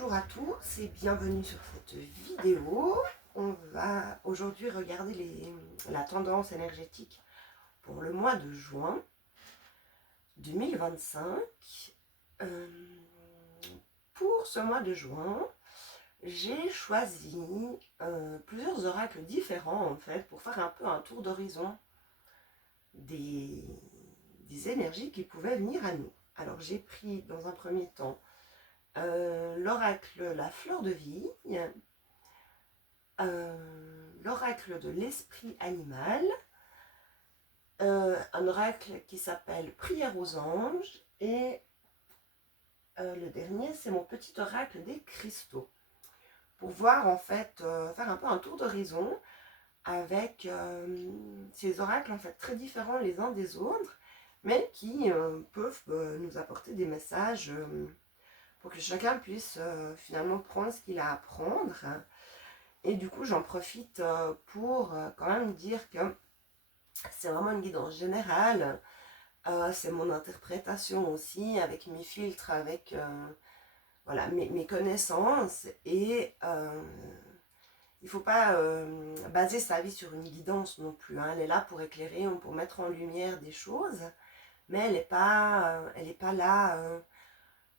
Bonjour à tous et bienvenue sur cette vidéo. On va aujourd'hui regarder la tendance énergétique pour le mois de juin 2025. Pour ce mois de juin, j'ai choisi plusieurs oracles différents en fait pour faire un peu un tour d'horizon des énergies qui pouvaient venir à nous. Alors j'ai pris dans un premier temps l'oracle La Fleur de Vie, l'oracle de l'Esprit Animal, un oracle qui s'appelle Prière aux Anges, et le dernier, c'est mon petit oracle des cristaux. Pour voir en fait, faire un peu un tour d'horizon avec ces oracles en fait très différents les uns des autres, mais qui peuvent nous apporter des messages pour que chacun puisse finalement prendre ce qu'il a à prendre. Et du coup, j'en profite pour quand même dire que c'est vraiment une guidance générale. C'est mon interprétation aussi, avec mes filtres, avec voilà, mes connaissances. Et il ne faut pas baser sa vie sur une guidance non plus. Hein. Elle est là pour éclairer, pour mettre en lumière des choses, mais elle n'est pas là...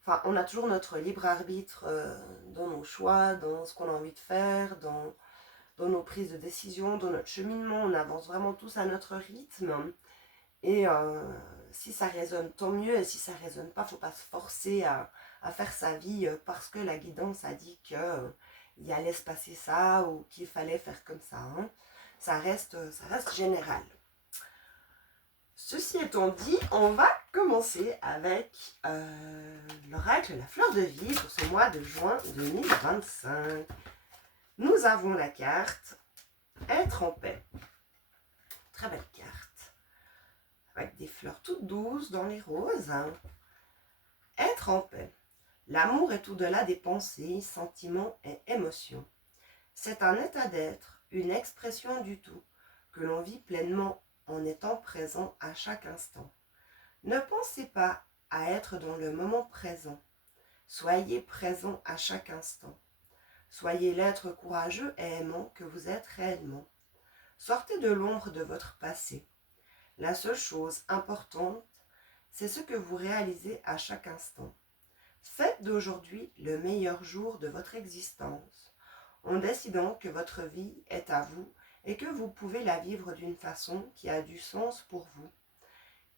Enfin, on a toujours notre libre arbitre dans nos choix, dans ce qu'on a envie de faire, dans nos prises de décision, dans notre cheminement. On avance vraiment tous à notre rythme. Et si ça résonne, tant mieux. Et si ça ne résonne pas, il ne faut pas se forcer à faire sa vie parce que la guidance a dit qu'il allait se passer ça ou qu'il fallait faire comme ça. Hein. Ça reste général. Ceci étant dit, on va commencer avec l'oracle La Fleur de Vie pour ce mois de juin 2025. Nous avons la carte Être en paix. Très belle carte. Avec des fleurs toutes douces dans les roses. Être en paix. L'amour est au-delà des pensées, sentiments et émotions. C'est un état d'être, une expression du tout, que l'on vit pleinement en étant présent à chaque instant. Ne pensez pas à être dans le moment présent. Soyez présent à chaque instant. Soyez l'être courageux et aimant que vous êtes réellement. Sortez de l'ombre de votre passé. La seule chose importante, c'est ce que vous réalisez à chaque instant. Faites d'aujourd'hui le meilleur jour de votre existence, en décidant que votre vie est à vous et que vous pouvez la vivre d'une façon qui a du sens pour vous.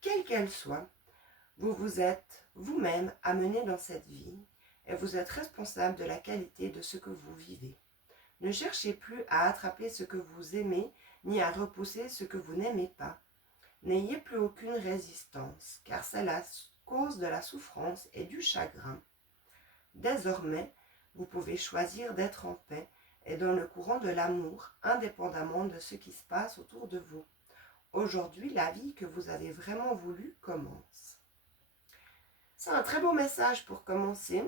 Quelle qu'elle soit, vous vous êtes vous-même amené dans cette vie et vous êtes responsable de la qualité de ce que vous vivez. Ne cherchez plus à attraper ce que vous aimez ni à repousser ce que vous n'aimez pas. N'ayez plus aucune résistance, car c'est la cause de la souffrance et du chagrin. Désormais, vous pouvez choisir d'être en paix et dans le courant de l'amour, indépendamment de ce qui se passe autour de vous. Aujourd'hui, la vie que vous avez vraiment voulu commence. C'est un très beau message pour commencer.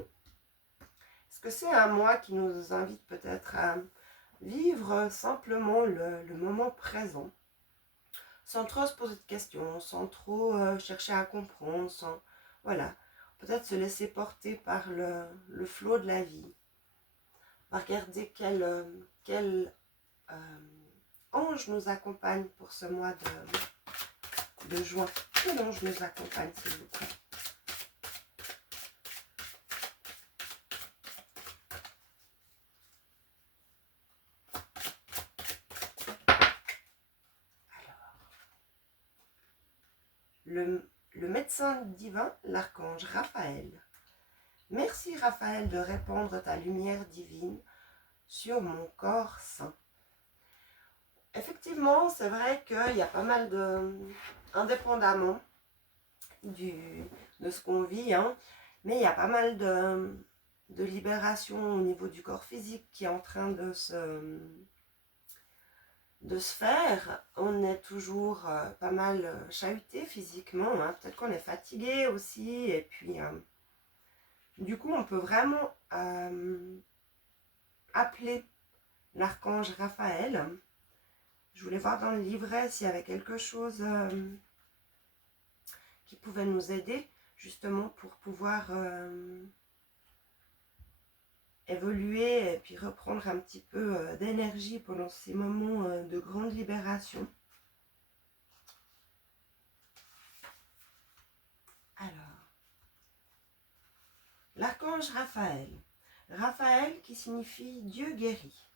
Est-ce que c'est un mois qui nous invite peut-être à vivre simplement le moment présent, sans trop se poser de questions, sans trop chercher à comprendre, sans... Voilà, peut-être se laisser porter par le flot de la vie. On va regarder quel ange nous accompagne pour ce mois de juin. Quel ange nous accompagne, s'il vous plaît? Le médecin divin, l'archange Raphaël. Merci Raphaël de répandre ta lumière divine sur mon corps sain. Effectivement, c'est vrai qu'il y a pas mal indépendamment de ce qu'on vit, hein, mais il y a pas mal de libération au niveau du corps physique qui est en train de se faire. On est toujours pas mal chahuté physiquement, hein. Peut-être qu'on est fatigué aussi, et puis du coup on peut vraiment appeler l'archange Raphaël. Je voulais voir dans le livret s'il y avait quelque chose qui pouvait nous aider justement pour pouvoir évoluer et puis reprendre un petit peu d'énergie pendant ces moments de grande libération. Alors, l'archange Raphaël. Raphaël qui signifie Dieu guérit,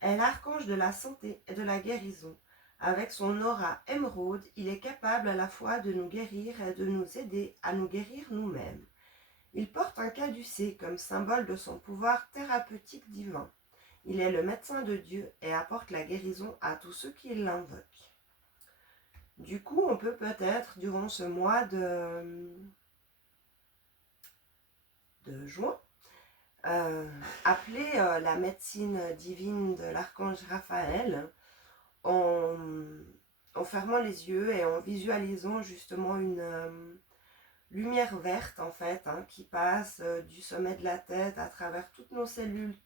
est l'archange de la santé et de la guérison. Avec son aura émeraude, il est capable à la fois de nous guérir et de nous aider à nous guérir nous-mêmes. Il porte un caducée comme symbole de son pouvoir thérapeutique divin. Il est le médecin de Dieu et apporte la guérison à tous ceux qui l'invoquent. Du coup, on peut peut-être, durant ce mois de juin, appeler la médecine divine de l'archange Raphaël en fermant les yeux et en visualisant justement une lumière verte en fait, qui passe du sommet de la tête à travers toutes nos cellules,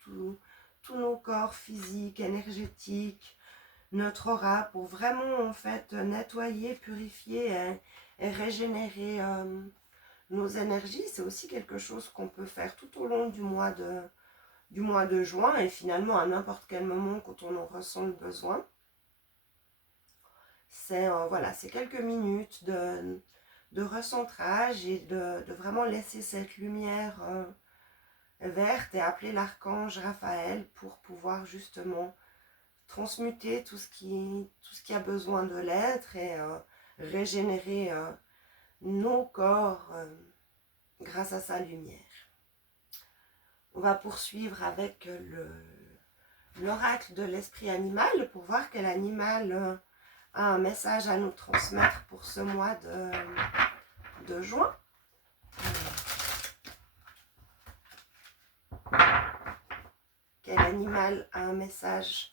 tous nos corps physiques, énergétiques, notre aura, pour vraiment en fait nettoyer, purifier et régénérer nos énergies. C'est aussi quelque chose qu'on peut faire tout au long du mois de juin et finalement à n'importe quel moment quand on en ressent le besoin. C'est voilà, c'est quelques minutes de recentrage et de vraiment laisser cette lumière verte et appeler l'archange Raphaël pour pouvoir justement transmuter tout ce qui a besoin de l'être et régénérer nos corps grâce à sa lumière. On va poursuivre avec l'oracle de l'esprit animal pour voir quel animal a un message à nous transmettre pour ce mois de juin. Quel animal a un message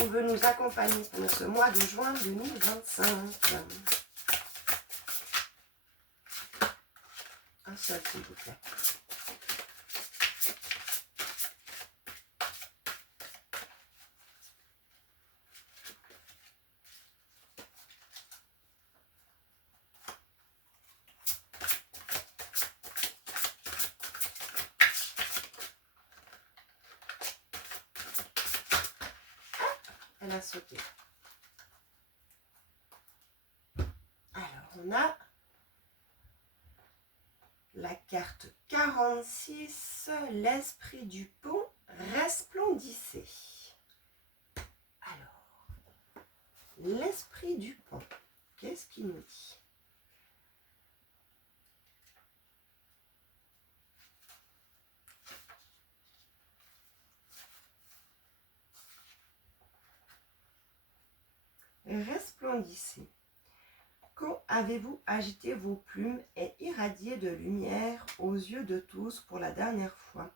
ou veut nous accompagner pendant ce mois de juin 2025? Un seul, s'il vous plaît. Elle a sauté. Alors, on a la carte 46, l'esprit du pont resplendissait. Alors, l'esprit du pont, qu'est-ce qu'il nous dit? Resplendissez. Quand avez-vous agité vos plumes et irradié de lumière aux yeux de tous pour la dernière fois?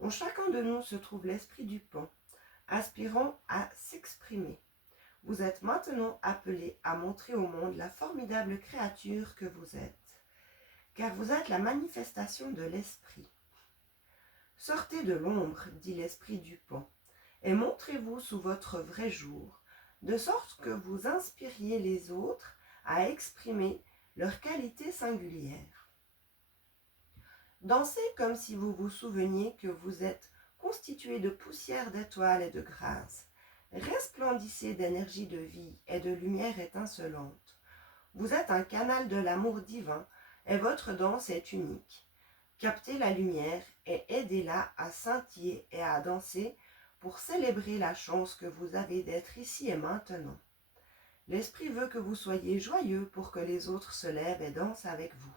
En chacun de nous se trouve l'esprit du pont, aspirant à s'exprimer. Vous êtes maintenant appelé à montrer au monde la formidable créature que vous êtes, car vous êtes la manifestation de l'esprit. Sortez de l'ombre, dit l'esprit du pont, et montrez-vous sous votre vrai jour, de sorte que vous inspiriez les autres à exprimer leurs qualités singulières. Dansez comme si vous vous souveniez que vous êtes constitué de poussière d'étoiles et de grâce. Resplendissez d'énergie de vie et de lumière étincelante. Vous êtes un canal de l'amour divin et votre danse est unique. Captez la lumière et aidez-la à scintiller et à danser pour célébrer la chance que vous avez d'être ici et maintenant. L'esprit veut que vous soyez joyeux pour que les autres se lèvent et dansent avec vous.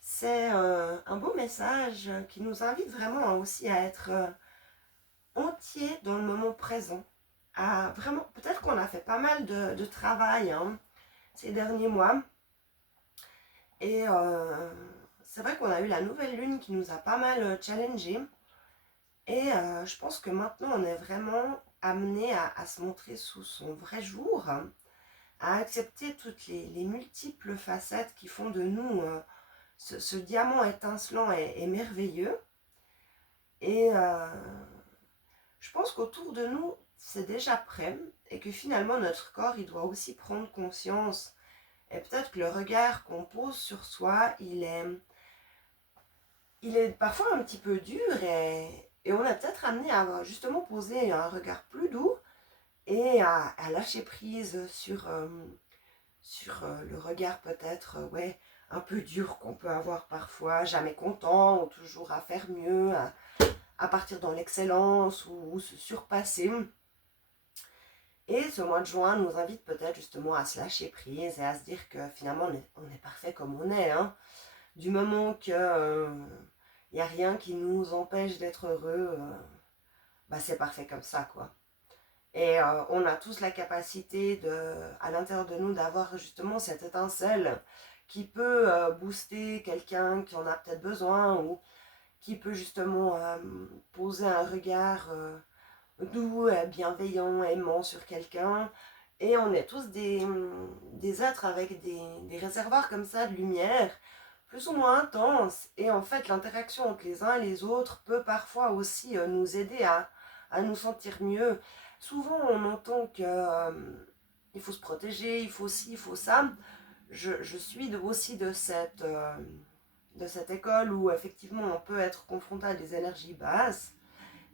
C'est un beau message qui nous invite vraiment aussi à être entier dans le moment présent. À vraiment, peut-être qu'on a fait pas mal de travail ces derniers mois. Et c'est vrai qu'on a eu la nouvelle lune qui nous a pas mal challengé. Et je pense que maintenant on est vraiment amené à se montrer sous son vrai jour, à accepter toutes les multiples facettes qui font de nous ce diamant étincelant et merveilleux. Et je pense qu'autour de nous, c'est déjà prêt et que finalement notre corps, il doit aussi prendre conscience. Et peut-être que le regard qu'on pose sur soi, il est il est parfois un petit peu dur et on est peut-être amené à justement poser un regard plus doux et à lâcher prise sur le regard peut-être ouais, un peu dur qu'on peut avoir parfois, jamais content ou toujours à faire mieux, à partir dans l'excellence ou se surpasser. Et ce mois de juin nous invite peut-être justement à se lâcher prise et à se dire que finalement on est parfait comme on est. Hein. Du moment que n'y a rien qui nous empêche d'être heureux, bah c'est parfait comme ça quoi. Et on a tous la capacité à l'intérieur de nous d'avoir justement cette étincelle qui peut booster quelqu'un qui en a peut-être besoin ou qui peut justement poser un regard doux, bienveillant, aimant sur quelqu'un. Et on est tous des êtres avec des réservoirs comme ça de lumière, plus ou moins intenses. Et en fait, l'interaction entre les uns et les autres peut parfois aussi nous aider à nous sentir mieux. Souvent, on entend que il faut se protéger, il faut ci, il faut ça. Je suis aussi de cette école où effectivement on peut être confronté à des énergies basses.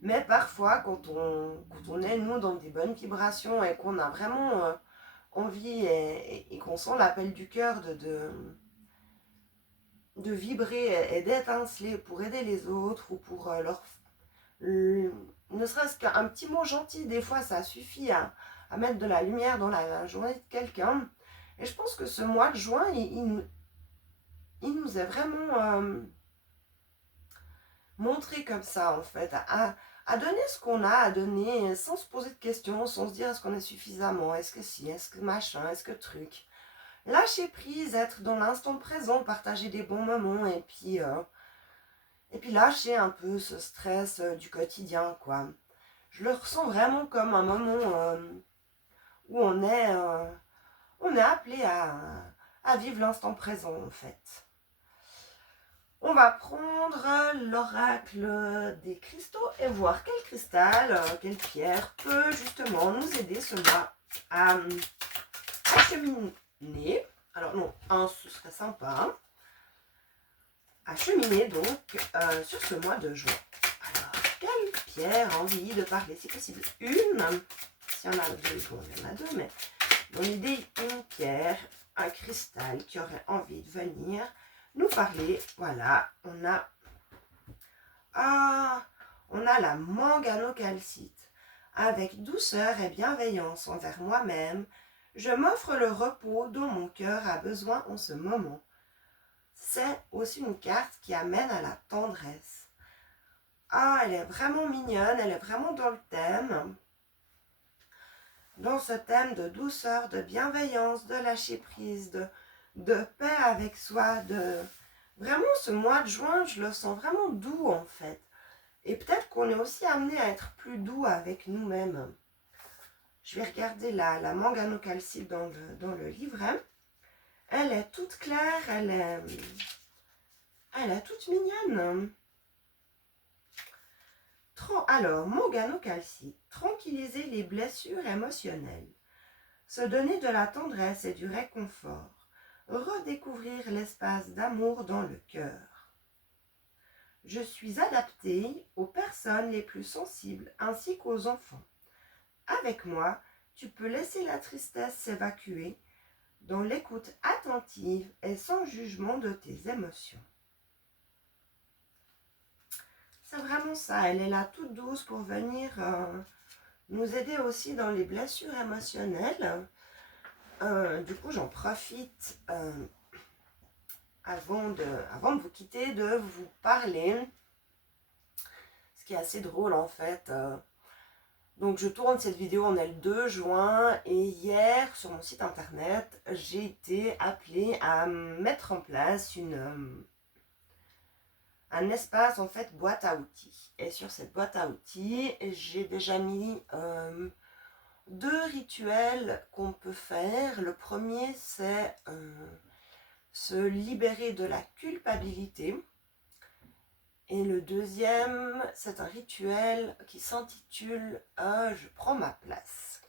Mais parfois, quand on est, nous, dans des bonnes vibrations et qu'on a vraiment envie et qu'on sent l'appel du cœur de vibrer et d'étinceler pour aider les autres ou pour ne serait-ce qu'un petit mot gentil, des fois, ça suffit à mettre de la lumière dans la journée de quelqu'un. Et je pense que ce mois de juin, il nous est vraiment montré comme ça, en fait, à donner ce qu'on a à donner sans se poser de questions, sans se dire est-ce qu'on est suffisamment, est-ce que si, est-ce que machin, est-ce que truc. Lâcher prise, être dans l'instant présent, partager des bons moments et puis lâcher un peu ce stress du quotidien, quoi. Je le ressens vraiment comme un moment où on est appelé à vivre l'instant présent, en fait. On va prendre l'oracle des cristaux et voir quel cristal, quelle pierre peut justement nous aider ce mois à cheminer. Alors non, ce serait sympa. Hein, à cheminer donc sur ce mois de juin. Alors, quelle pierre a envie de parler, si possible une, s'il y en a deux, bon, il y en a deux, mais dans l'idée, une pierre, un cristal qui aurait envie de venir nous parler. Voilà, on a la manganocalcite. Avec douceur et bienveillance envers moi-même, je m'offre le repos dont mon cœur a besoin en ce moment. C'est aussi une carte qui amène à la tendresse. Ah, elle est vraiment mignonne, elle est vraiment dans le thème. Dans ce thème de douceur, de bienveillance, de lâcher prise, de paix avec soi, Vraiment, ce mois de juin, je le sens vraiment doux en fait. Et peut-être qu'on est aussi amené à être plus doux avec nous-mêmes. Je vais regarder la manganocalcite dans le livret. Elle est toute claire, elle est toute mignonne. Alors, manganocalcite, tranquilliser les blessures émotionnelles, se donner de la tendresse et du réconfort, redécouvrir l'espace d'amour dans le cœur. Je suis adaptée aux personnes les plus sensibles ainsi qu'aux enfants. Avec moi, tu peux laisser la tristesse s'évacuer dans l'écoute attentive et sans jugement de tes émotions. C'est vraiment ça, elle est là toute douce pour venir nous aider aussi dans les blessures émotionnelles. Du coup, j'en profite avant de vous quitter, de vous parler. Ce qui est assez drôle en fait. Donc je tourne cette vidéo, on est le 2 juin et hier sur mon site internet, j'ai été appelée à mettre en place un espace en fait boîte à outils. Et sur cette boîte à outils, j'ai déjà mis 2 rituels qu'on peut faire. Le premier, c'est se libérer de la culpabilité. Et le deuxième, c'est un rituel qui s'intitule « Je prends ma place ».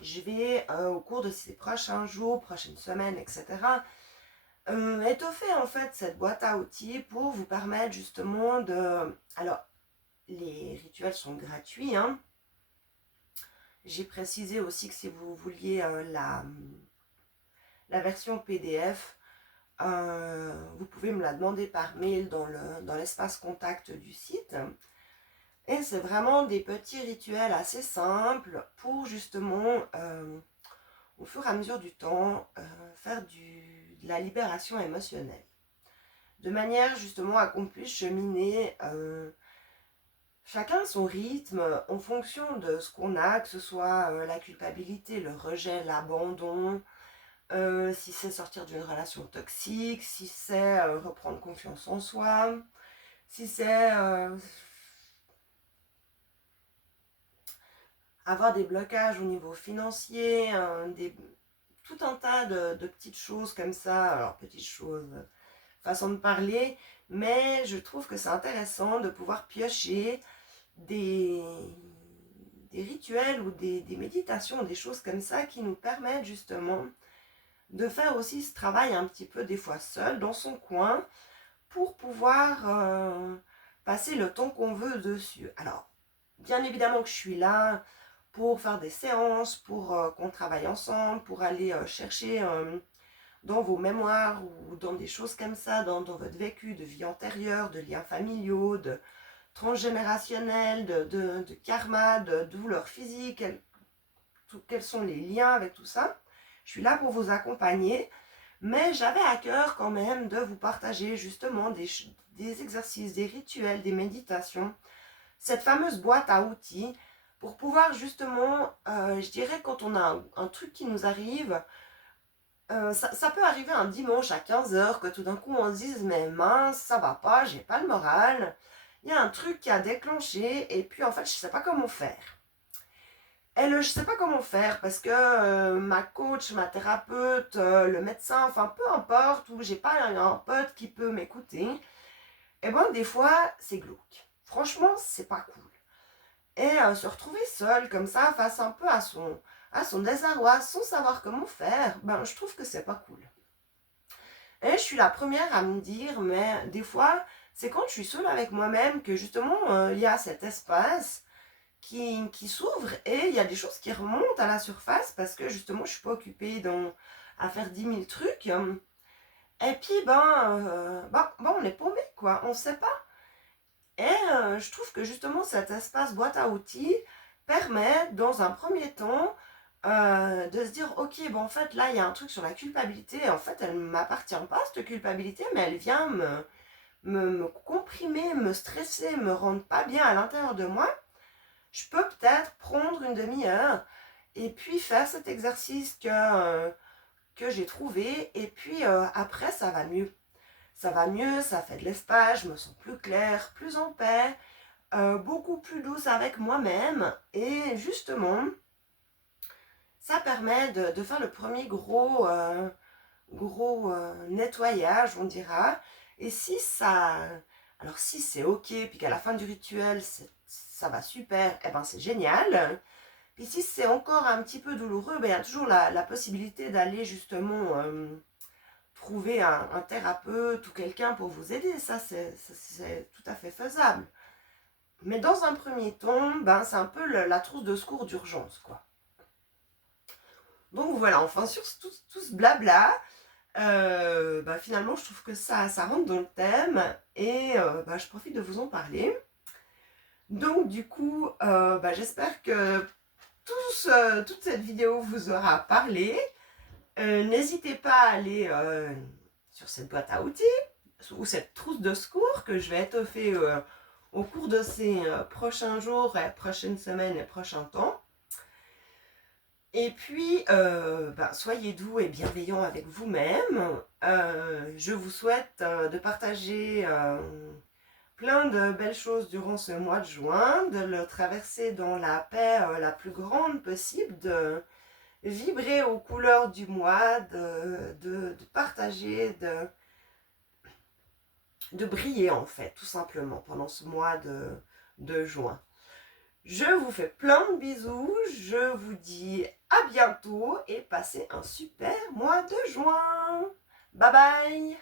Je vais, au cours de ces prochains jours, prochaines semaines, etc., étoffer en fait cette boîte à outils pour vous permettre justement de... Alors, les rituels sont gratuits, hein. J'ai précisé aussi que si vous vouliez la version PDF, vous pouvez me la demander par mail dans l'espace contact du site. Et c'est vraiment des petits rituels assez simples pour justement, au fur et à mesure du temps, faire de la libération émotionnelle. De manière justement à qu'on puisse cheminer chacun son rythme en fonction de ce qu'on a, que ce soit la culpabilité, le rejet, l'abandon, si c'est sortir d'une relation toxique, si c'est reprendre confiance en soi, si c'est avoir des blocages au niveau financier, tout un tas de petites choses comme ça. Alors, petites choses, façon de parler, mais je trouve que c'est intéressant de pouvoir piocher des, des rituels ou des méditations, des choses comme ça qui nous permettent justement de faire aussi ce travail un petit peu des fois seul dans son coin pour pouvoir passer le temps qu'on veut dessus. Alors, bien évidemment que je suis là pour faire des séances, pour qu'on travaille ensemble, pour aller chercher dans vos mémoires ou dans des choses comme ça, dans votre vécu de vie antérieure, de liens familiaux, de transgénérationnels, de karma, de douleurs physiques, quels sont les liens avec tout ça. Je suis là pour vous accompagner, mais j'avais à cœur quand même de vous partager justement des exercices, des rituels, des méditations, cette fameuse boîte à outils pour pouvoir justement, je dirais quand on a un truc qui nous arrive, ça peut arriver un dimanche à 15h que tout d'un coup on se dise mais mince, ça va pas, j'ai pas le moral, il y a un truc qui a déclenché et puis en fait je sais pas comment faire. Et je sais pas comment faire parce que ma coach, ma thérapeute, le médecin, enfin peu importe, ou j'ai pas un pote qui peut m'écouter, et ben des fois c'est glauque. Franchement, c'est pas cool. Et se retrouver seul comme ça face un peu à son désarroi sans savoir comment faire, ben je trouve que c'est pas cool. Et je suis la première à me dire, mais des fois, c'est quand je suis seule avec moi-même que justement il y a cet espace qui s'ouvre et il y a des choses qui remontent à la surface parce que justement je suis pas occupée à faire 10 000 trucs. Et puis on est paumé quoi, on sait pas. Et je trouve que justement cet espace boîte à outils permet dans un premier temps de se dire ok bon en fait là il y a un truc sur la culpabilité, en fait elle ne m'appartient pas cette culpabilité mais elle vient me comprimer, me stresser, me rendre pas bien à l'intérieur de moi. Je peux peut-être prendre une demi-heure et puis faire cet exercice que j'ai trouvé et puis après ça va mieux. Ça va mieux, ça fait de l'espace, je me sens plus claire, plus en paix, beaucoup plus douce avec moi-même et justement ça permet de faire le premier gros nettoyage on dira. Et si ça... Alors si c'est ok, puis qu'à la fin du rituel ça va super, et ben c'est génial. Puis si c'est encore un petit peu douloureux, ben, il y a toujours la possibilité d'aller justement trouver un thérapeute ou quelqu'un pour vous aider. Ça c'est tout à fait faisable. Mais dans un premier temps, ben, c'est un peu la trousse de secours d'urgence, quoi. Donc voilà, enfin sur tout ce blabla, finalement je trouve que ça rentre dans le thème et je profite de vous en parler. Donc du coup, j'espère que toute cette vidéo vous aura parlé. N'hésitez pas à aller sur cette boîte à outils ou cette trousse de secours que je vais étoffer au cours de ces prochains jours, prochaines semaines et prochains temps. Et puis, soyez doux et bienveillants avec vous-même. Je vous souhaite de partager plein de belles choses durant ce mois de juin, de le traverser dans la paix la plus grande possible, de vibrer aux couleurs du mois, de partager, de briller en fait, tout simplement, pendant ce mois de juin. Je vous fais plein de bisous, je vous dis à bientôt et passez un super mois de juin. Bye bye!